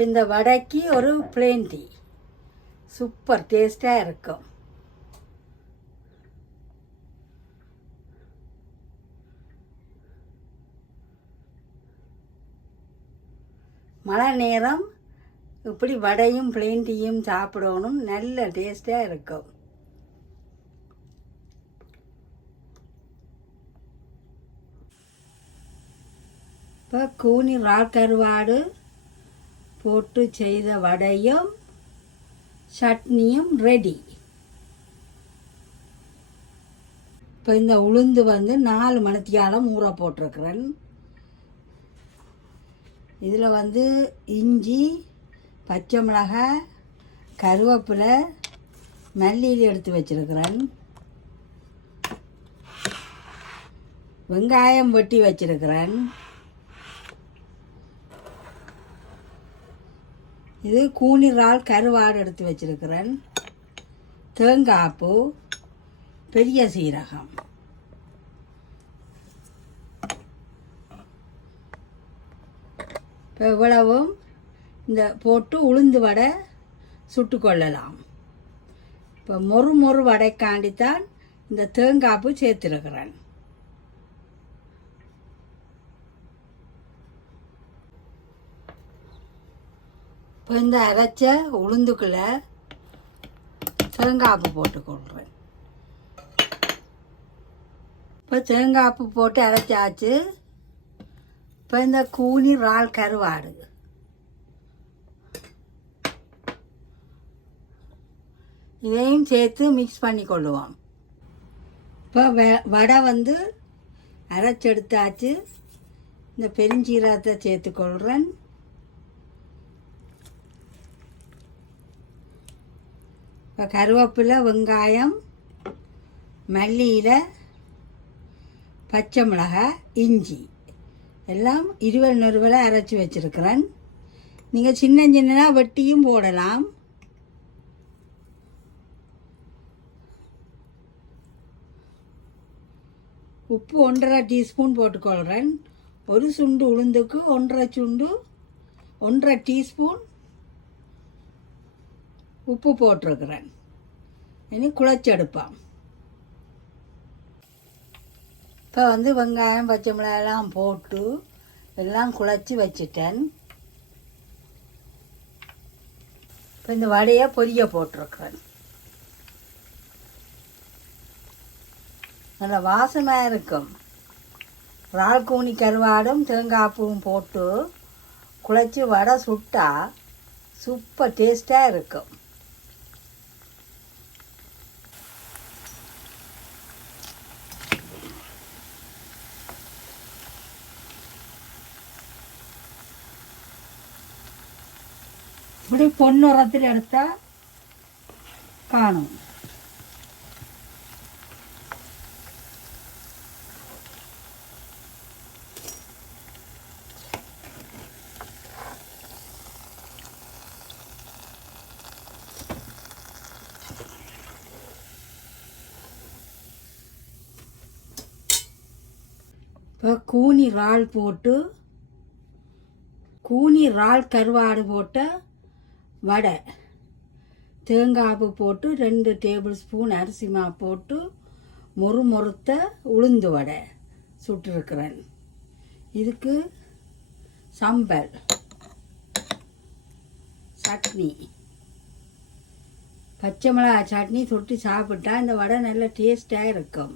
இப்போ இந்த வடைக்கு ஒரு பிளேன் டீ சூப்பர் டேஸ்டாக இருக்கும். மழை நேரம் இப்படி வடையும் பிளேன் டீயும் சாப்பிடணும். நல்ல டேஸ்டாக இருக்கும். இப்போ கூனி ரால் கருவாடு போட்டு செய்த வடையும் சட்னியும் ரெடி இப்போ இந்த உளுந்து வந்து நாலு மணித்தியாலம் ஊற போட்டிருக்கிறேன். இதில் வந்து இஞ்சி பச்சை மிளகாய் கருவேப்பிலை மல்லியில் எடுத்து வச்சிருக்கிறேன். வெங்காயம் வெட்டி வச்சிருக்கிறேன். இது கூனிரால் கருவாடு எடுத்து வச்சிருக்கிறேன். தேங்காய்ப்பு பெரிய சீரகம். இப்போ இவ்வளவும் இந்த போட்டு உளுந்து வடை சுட்டுக்கொள்ளலாம் இப்போ மொறு மொறு வடைக்காண்டித்தான் இந்த தேங்காய்ப்பு சேர்த்துருக்கிறேன். இப்போ இந்த அரைச்ச உளுந்துக்குள்ள போட்டு போட்டுக்கொள்கிறேன் இப்போ தேங்காப்பு போட்டு அரைச்சாச்சு. இப்போ இந்த கூனி இறால் கருவாடு. இதையும் சேர்த்து மிக்ஸ் பண்ணி கொள்ளுவோம். இப்போ வ வடை வந்து அரைச்செடுத்தாச்சு. இந்த பெருஞ்சீரகத்தை சேர்த்துக்கொள்கிறேன் இப்போ கருவேப்பிலை வெங்காயம் மல்லியில் பச்சை மிளகாய் இஞ்சி. எல்லாம் இருவல் நொறுவலை அரைச்சி வச்சுருக்கிறேன். நீங்கள் சின்ன சின்னதாக வெட்டியும் போடலாம். உப்பு ஒன்றரை டீஸ்பூன் போட்டுக்கொள்கிறேன் ஒரு சுண்டு உளுந்துக்கு ஒன்றரை சுண்டு ஒன்றரை டீஸ்பூன் உப்பு போட்டிருக்கிறேன். இனி குழச்செடுப்பான் இப்போ வந்து வெங்காயம் பச்சை மிளகாயெல்லாம் போட்டு எல்லாம் குழச்சி வச்சிட்டேன். இப்போ இந்த வடையை பொரிய போட்டிருக்கிறேன். நல்ல வாசமாக இருக்கும். இறால் கூனி கருவாடும் தேங்காய் பூவும் போட்டு குழச்சி வடை சுட்டா சூப்பர் டேஸ்ட்டாக இருக்கும். இப்படி பொன்னுரத்தில் எடுத்தால் காணும். இப்போ கூனி இறால் போட்டு கூனி இறால் கருவாடு போட்ட வடை. தேங்காய்ப்பு போட்டு ரெண்டு டேபிள் ஸ்பூன் அரிசி மா போட்டு மொறு மொறுத்த உளுந்து வடை சுட்டிருக்கிறேன். இதுக்கு சம்பல் சட்னி. பச்சை மிளகா சட்னி தொட்டு சாப்பிட்டா இந்த வடை நல்ல டேஸ்டாக இருக்கும்.